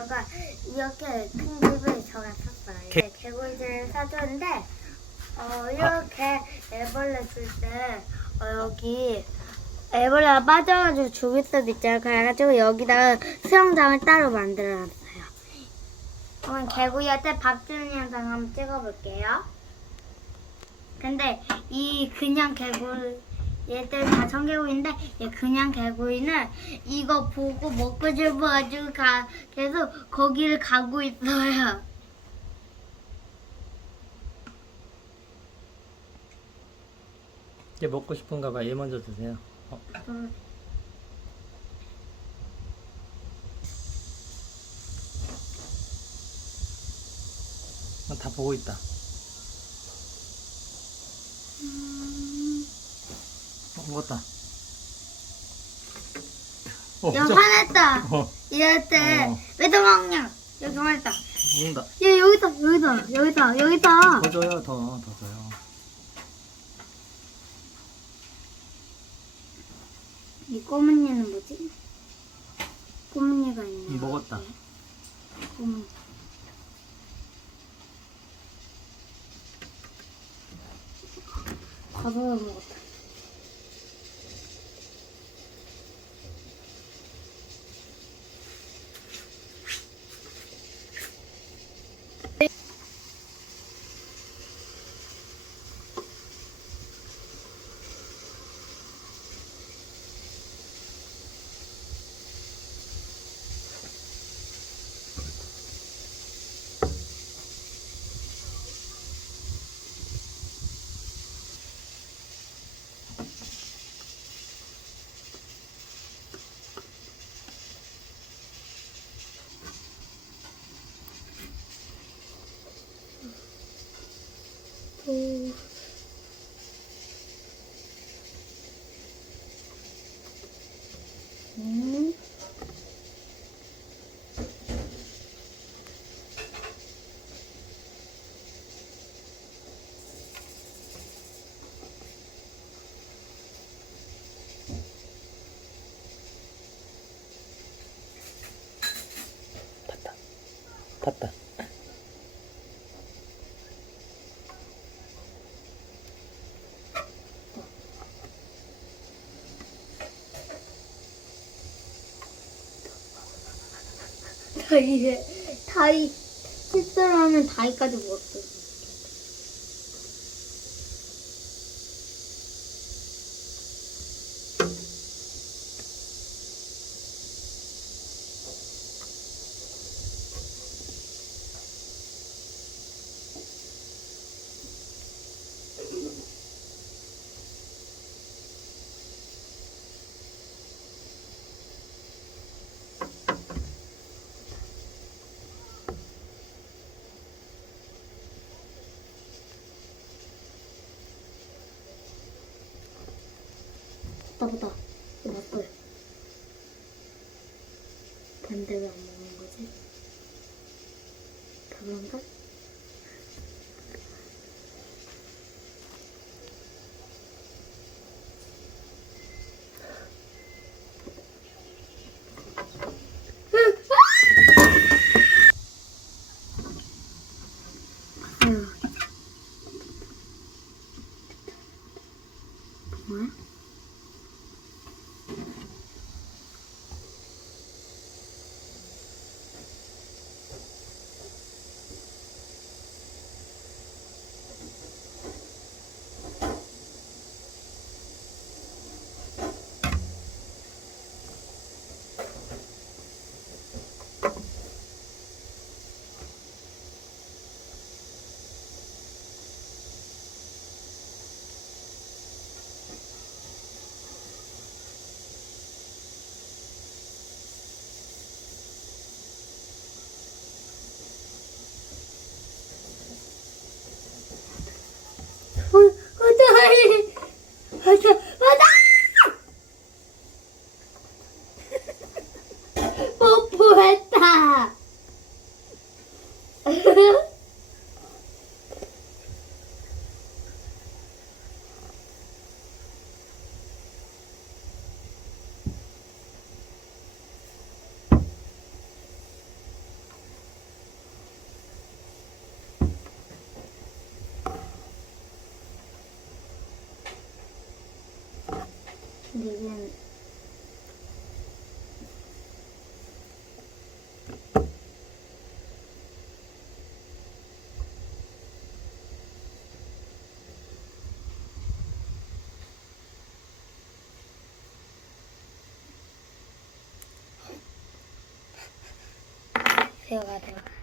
저가 이렇게 큰 집을 저가 샀어요. 개구리를 사줬는데 이렇게 애벌레 줄 때 여기 애벌레가 빠져가지고 죽을 수도 있잖아요. 그래가지고 여기다가 수영장을 따로 만들어놨어요. 그럼 개구리한테 박주는 영상 한번 찍어볼게요. 근데 이 그냥 개구리 얘들 다 청개구리인데 얘 그냥 개구리는 이거 보고 먹고 싶어가지고 계속 거기를 가고 있어요. 얘 먹고 싶은가 봐. 얘 먼저 드세요. 다 보고 있다. 먹었다. 야 화냈다. 얘한테 왜 도망냐? 여기 화냈다. 먹는다. 얘 여기다. 더 줘요. 더 줘요. 이 검은 얘는 뭐지? 검은 얘가 있네. 먹었다. 검은. 밥을 먹었다. 탔다. 다이 실수를 하면 다이까지 먹었어. 보다. 이거 맛볼. 반대 왜 안 먹는 거지? 그런가? 뭐야? 맞아! 뽀뽀했다! 근데 이건 들어가.